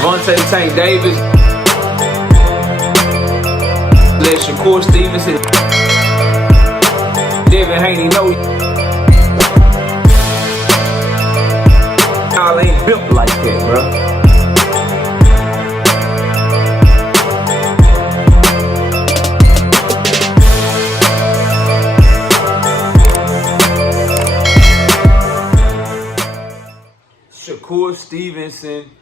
Devontae Tank Davis. Let Shakur Stevenson. Devin Haney know y'all ain't built like that, bro. Shakur Stevenson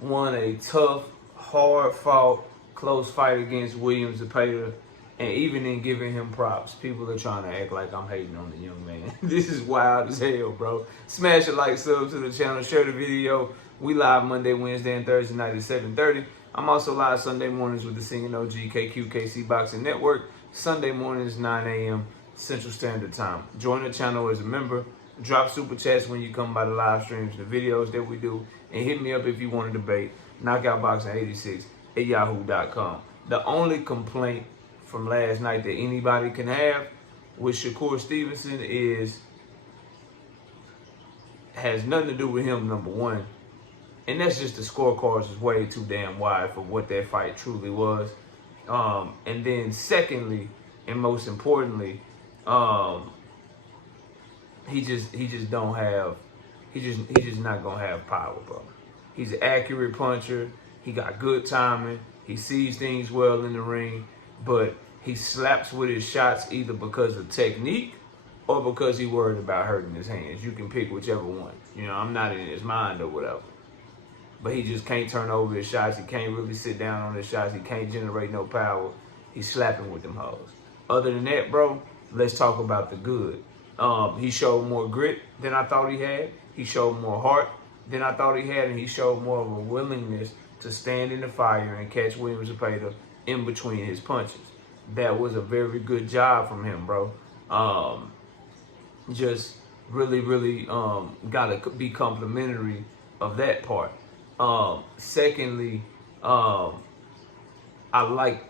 won a tough, hard-fought, close fight against William Zepeda, and even in giving him props, people are trying to act like I'm hating on the young man. This is wild as hell, bro. Smash a like, sub to the channel, share the video. We live Monday, Wednesday, and Thursday night at 7:30. I'm also live Sunday mornings with the Singing OG KQKC Boxing Network. Sunday mornings, 9 a.m. Central Standard Time. Join the channel as a member. Drop super chats when you come by the live streams, the videos that we do, and hit me up if you want to debate. Knockoutboxing86@yahoo.com. The only complaint from last night that anybody can have with Shakur Stevenson has nothing to do with him, number one, and that's just the scorecards is way too damn wide for what that fight truly was. And then secondly, and most importantly, he's just not gonna have power, bro. He's an accurate puncher. He got good timing. He sees things well in the ring, but he slaps with his shots either because of technique or because he's worried about hurting his hands. You can pick whichever one. You know, I'm not in his mind or whatever. But he just can't turn over his shots. He can't really sit down on his shots. He can't generate no power. He's slapping with them hoes. Other than that, bro, let's talk about the good. He showed more grit than I thought he had. He showed more heart than I thought he had, and he showed more of a willingness to stand in the fire and catch William Zepeda in between his punches. That was a very good job from him, bro. Just really gotta be complimentary of that part. Secondly, I like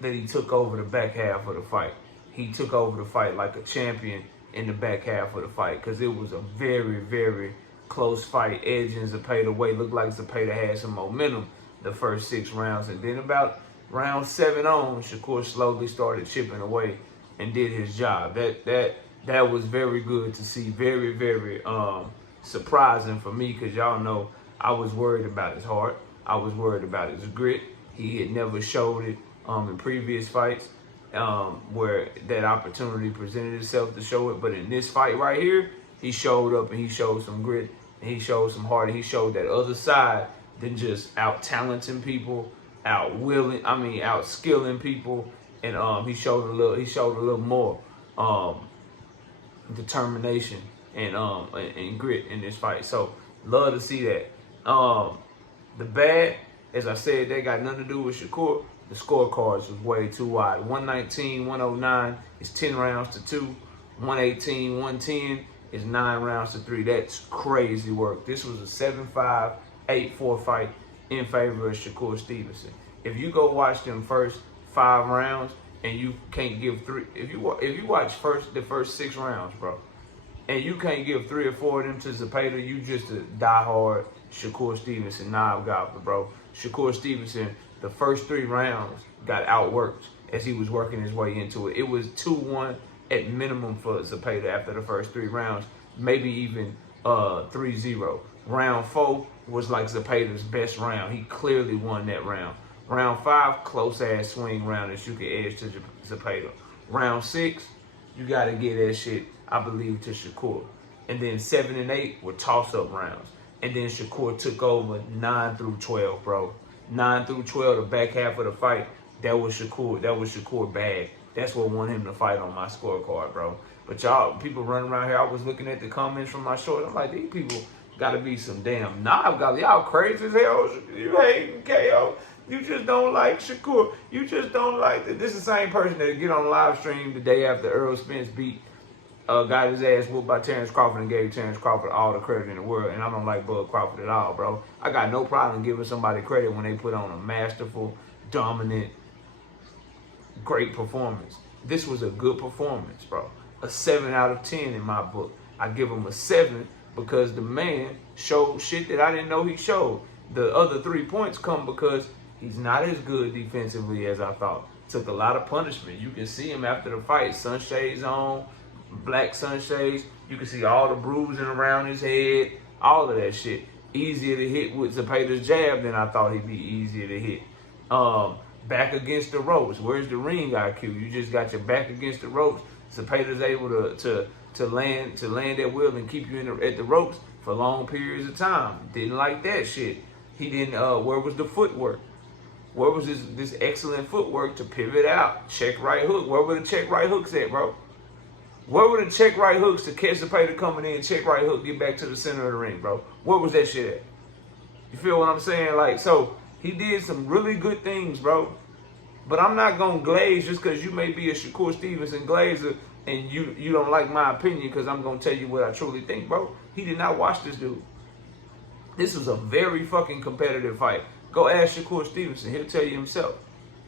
that he took over the back half of the fight. He took over the fight like a champion in the back half of the fight, because it was a very close fight, edging Zepeda way. Looked like Zepeda had some momentum the first 6 rounds, and then about round 7 on, Shakur slowly started chipping away and did his job. That was very good to see. Very surprising for me, because y'all know I was worried about his heart. I was worried about his grit. He had never showed it in previous fights. Where that opportunity presented itself to show it. But in this fight right here, he showed up and he showed some grit and he showed some heart and he showed that other side than just out-talenting people, out-skilling people, and he showed a little more determination and grit in this fight. So love to see that. The bad, as I said, that got nothing to do with Shakur. The scorecards was way too wide. 119-109 is 10 rounds to 2. 118-110 is 9 rounds to 3. That's crazy work. This was a 7-5, 8-4 fight in favor of Shakur Stevenson. If you go watch them first 5 rounds and you can't give 3, if you watch the first 6 rounds, bro, and you can't give 3 or 4 of them to Zepeda, you just a diehard Shakur Stevenson knob gobbler, bro. Shakur Stevenson, the first 3 rounds, got outworked as he was working his way into it. It was 2-1 at minimum for Zepeda after the first 3 rounds, maybe even 3-0. Round 4 was like Zepeda's best round. He clearly won that round. Round 5, close-ass swing round that you could edge to Zepeda. Round 6, you got to get that shit, I believe, to Shakur. And then 7 and 8 were toss-up rounds. And then Shakur took over 9 through 12, bro. 9 through 12, the back half of the fight, that was Shakur bad. That's what won him the fight on my scorecard, bro. But y'all, people running around here, I was looking at the comments from my shorts. I'm like, these people gotta be some damn knob guys. Y'all crazy as hell. You hating KO. You just don't like Shakur. You just don't like this is the same person that get on live stream the day after Earl Spence got his ass whooped by Terrence Crawford and gave Terrence Crawford all the credit in the world. And I don't like Bud Crawford at all, bro. I got no problem giving somebody credit when they put on a masterful, dominant, great performance. This was a good performance, bro. A 7 out of 10 in my book. I give him a 7 because the man showed shit that I didn't know he showed. The other 3 points come because he's not as good defensively as I thought. Took a lot of punishment. You can see him after the fight, sunshades on, black sunshades. You can see all the bruising around his head, all of that shit. Easier to hit with Zepeda's jab than I thought he'd be easier to hit. Back against the ropes. Where's the ring IQ? You just got your back against the ropes. Zepeda's able to land that wheel and keep you at the ropes for long periods of time. Didn't like that shit. He didn't. Where was the footwork? Where was this excellent footwork to pivot out? Check right hook. Where were the check right hooks at, bro? Where were the check right hooks to catch Zepeda coming in, check right hook, get back to the center of the ring, bro? Where was that shit at? You feel what I'm saying? Like, so he did some really good things, bro. But I'm not going to glaze just because you may be a Shakur Stevenson glazer and you don't like my opinion because I'm going to tell you what I truly think, bro. He did not watch this dude. This was a very fucking competitive fight. Go ask Shakur Stevenson. He'll tell you himself.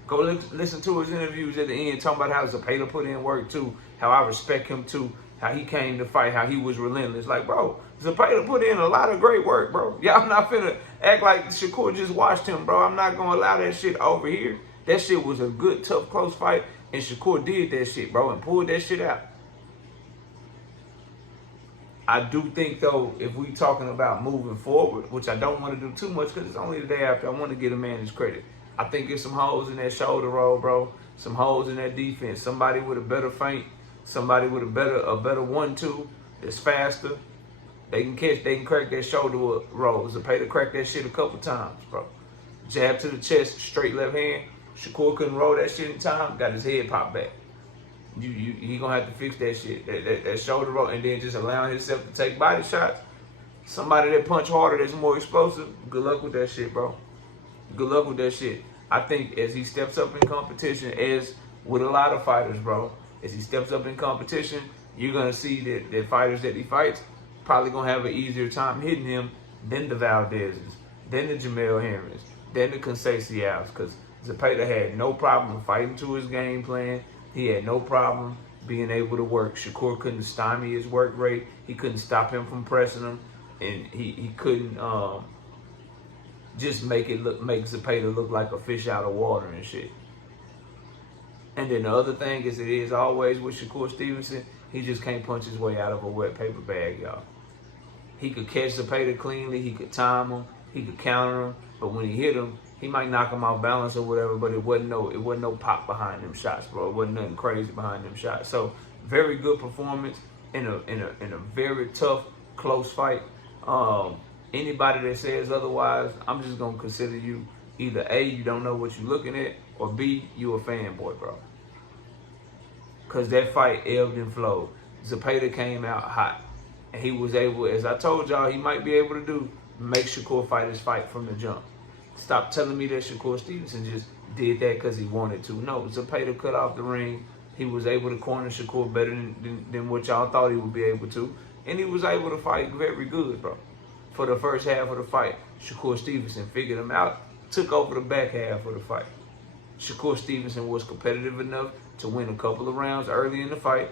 Go listen to his interviews at the end talking about how Zepeda put in work too, how I respect him too, how he came to fight, how he was relentless. Like, bro, Zepeda put in a lot of great work, bro. Y'all not finna act like Shakur just watched him, bro. I'm not gonna allow that shit over here. That shit was a good, tough, close fight, and Shakur did that shit, bro, and pulled that shit out. I do think, though, if we talking about moving forward, which I don't want to do too much because it's only the day after, I want to get a man his credit. I think there's some holes in that shoulder roll, bro. Some holes in that defense. Somebody with a better feint, somebody with a better 1-2 that's faster. They can crack that shoulder roll. Zepeda cracked that shit a couple times, bro. Jab to the chest, straight left hand. Shakur couldn't roll that shit in time, got his head popped back. He gonna have to fix that shit, that shoulder roll, and then just allowing himself to take body shots. Somebody that punch harder, that's more explosive. Good luck with that shit, bro. Good luck with that shit. I think as he steps up in competition, as with a lot of fighters, bro, as he steps up in competition, you're gonna see that fighters that he fights probably gonna have an easier time hitting him than the Valdez's, than the Jamel Herrings, than the Conceições, because Zepeda had no problem fighting to his game plan. He had no problem being able to work. Shakur couldn't stymie his work rate. He couldn't stop him from pressing him, and he couldn't just make Zepeda look like a fish out of water and shit. And then the other thing is, it is always with Shakur Stevenson, he just can't punch his way out of a wet paper bag, y'all. He could catch Zepeda cleanly, he could time him, he could counter him, but when he hit him, he might knock him off balance or whatever, but it wasn't no pop behind them shots, bro. It wasn't nothing crazy behind them shots. So very good performance in a very tough, close fight. Anybody that says otherwise, I'm just gonna consider you either A, you don't know what you're looking at, or B, you a fanboy, bro. Cause that fight ebbed and flowed. Zepeda came out hot, and he was able, as I told y'all, he might be able to do, make Shakur fight his fight from the jump. Stop telling me that Shakur Stevenson just did that because he wanted to. No, Zepeda cut off the ring. He was able to corner Shakur better than what y'all thought he would be able to. And he was able to fight very good, bro. For the first half of the fight, Shakur Stevenson figured him out, took over the back half of the fight. Shakur Stevenson was competitive enough to win a couple of rounds early in the fight,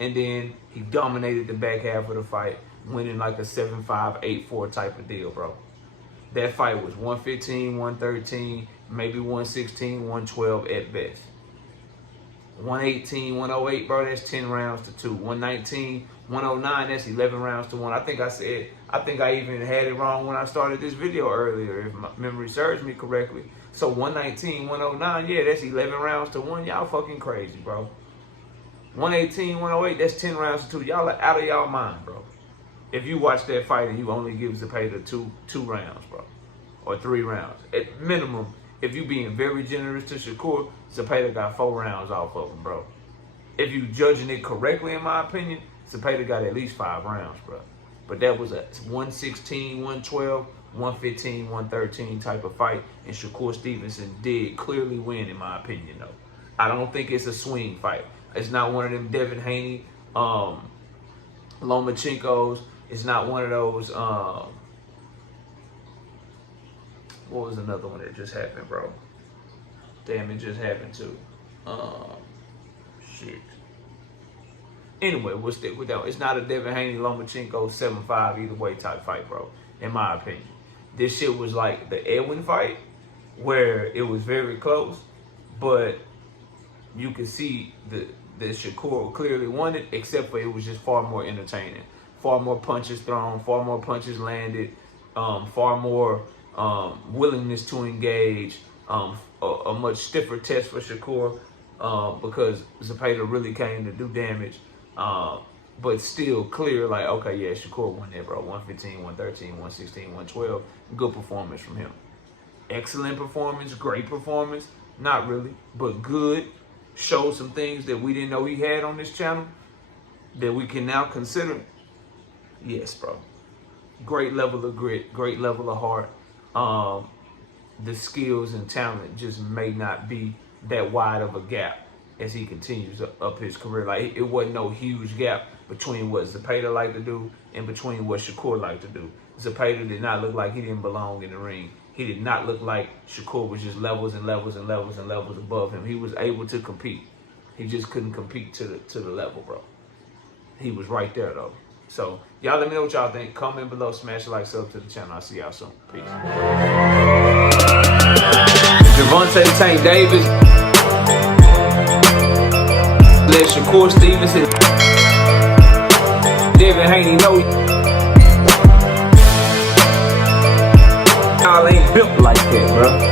and then he dominated the back half of the fight, winning like a 7-5, 8-4 type of deal, bro. That fight was 115, 113, maybe 116, 112 at best. 118, 108, bro, that's 10 rounds to 2. 119, 109, that's 11 rounds to 1. I think I even had it wrong when I started this video earlier, if my memory serves me correctly. So 119, 109, yeah, that's 11 rounds to 1. Y'all fucking crazy, bro. 118, 108, that's 10 rounds to 2. Y'all are out of y'all mind, bro. If you watch that fight and you only give Zepeda two rounds, bro, or 3 rounds. At minimum, if you being very generous to Shakur, Zepeda got 4 rounds off of him, bro. If you judging it correctly, in my opinion, Zepeda got at least 5 rounds, bro. But that was a 116, 112, 115, 113 type of fight, and Shakur Stevenson did clearly win, in my opinion, though. I don't think it's a swing fight. It's not one of them Devin Haney, Lomachenkos. It's not one of those, what was another one that just happened, bro? Damn, it just happened too. Shit. Anyway, we'll stick with that. It's not a Devin Haney, Lomachenko 7-5 either way type fight, bro, in my opinion. this shit was like the Edwin fight, where it was very close, but you could see that Shakur clearly won it, except for it was just far more entertaining. Far more punches thrown, far more punches landed, far more willingness to engage, a much stiffer test for Shakur because Zepeda really came to do damage. But still clear, like, okay, yeah, Shakur won that, bro. 115, 113, 116, 112. Good performance from him. Excellent performance, great performance. Not really, but good. Showed some things that we didn't know he had on this channel that we can now consider. Yes, bro. Great level of grit, great level of heart. The skills and talent just may not be that wide of a gap as he continues up his career. Like, it wasn't no huge gap between what Zepeda liked to do and between what Shakur liked to do. Zepeda did not look like he didn't belong in the ring. He did not look like Shakur was just levels and levels and levels and levels above him. He was able to compete. He just couldn't compete to the level, bro. He was right there, though. So, y'all let me know what y'all think. Comment below, smash a like, sub to the channel. I'll see y'all soon. Peace. Javante Tank Davis. Let Shakur Stevenson. Devin Haney know y'all ain't built like that, bro.